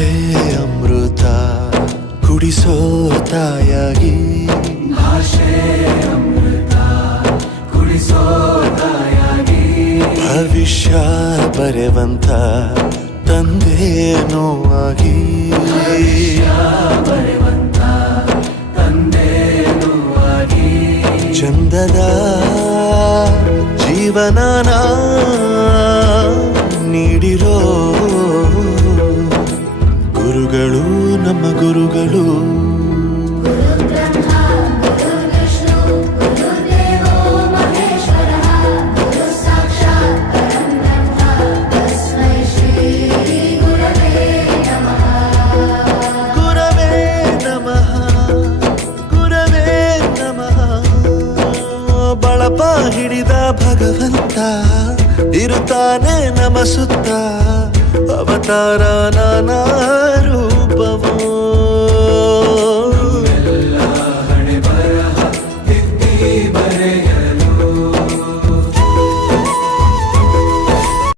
ಭಾಷೆ ಅಮೃತ ಕುಡಿಸೋ ತಾಯಾಗಿ, ಭಾಷೆ ಅಮೃತ ಕುಡಿಸೋ ತಾಯಾಗಿ, ಭವಿಷ್ಯ ಬರೆವಂತ ತಂದೇನೋ ಆಗಿ, ಬರೆವಂತ ತಂದೇನೂ ಆಗಿ, ಚಂದದ ಜೀವನನ ನೀಡಿರೋ ಗುರುಗಳು ನಮ್ಮ ಗುರುಗಳು. ಬಳಪ ಹಿಡಿದ ಭಗವಂತ ಇರುತ್ತಾನೆ ನಮ ಸುತ್ತ, ಅವತಾರ ನಾನಾ